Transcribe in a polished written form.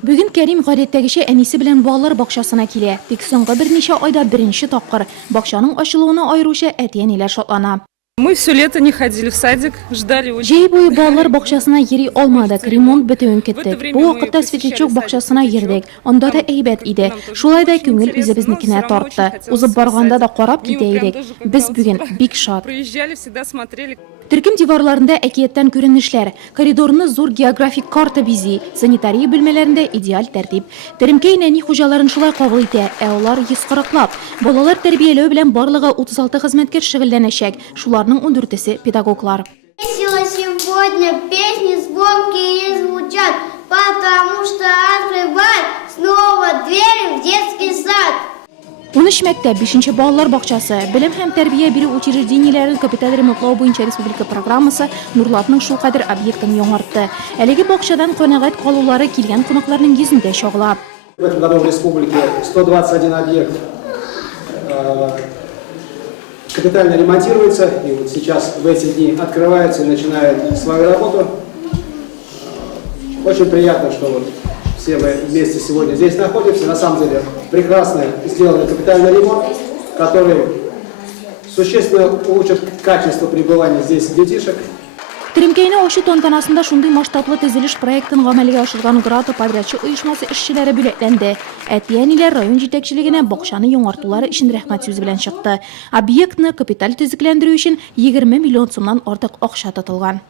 Bugün Kerim гадәттәгечә әнисе белән балалар бакчасына килә. Тик соңгы берничә айда беренче тапкыр бакчаның ачылуына аеруча әти-әниләр шатлана. Мы все лето не ходили в садик, ждали очень. Җәй буе балалар бакчасына йөри алмадык, ремонт бетүен көттек. Бу вакытта Светлячок бакчасына йөрдек. Анда да әйбәт иде. Шулай да күңел үзебезнекенә тартты. Узып барганда да карап китә идек. Без бүген бик шат. Проезжали, всегда смотрели. Төркем диварларында әкияттән күренешләр, коридорны зур географик карта бизи, санитария бүлмәләрендә идеаль тәртип. Теремкәй нәни хуҗаларын шулай кабул итә, ә алар 140лап. Балалар тәрбияләү белән барлыгы 36 хезмәткәр шөгыльләнәчәк, шуларның 14-се педагоглар. Весело сегодня, песни звонкие звучат, потому что открывай снова двери в детский сад. 13 мәктәп, 5-нче балалар бакчасы, белем һәм тәрбия бирү учреждениеләрен капиталь ремонтлау буенча республика программасы Нурлатның шулкадәр объектын яңартты. Әлеге бакчадан канәгать калулары килгән кунакларның йөзендә чагыла. В этом году в республике 121 объект капитально ремонтируется, и вот сейчас в эти дни открывается и начинает свою работу. Очень приятно, что вот все мы вместе сегодня здесь находимся. На самом деле прекрасно сделанный капитальный ремонт, который существенно улучшит качество пребывания здесь детишек. Теремкәйне ачу тантанасында шундый масштаблы төзелеш проектын гамәлгә ашырган Грата подрядчы оешмасы эшчеләре бүләкләнде. Әти-әниләр район җитәкчелегенә бакчаны яңартулары өчен рәхмәт сүзе белән чыкты. Объектны капиталь төзекләндерү өчен 20 миллион сумнан артык акча тотылган.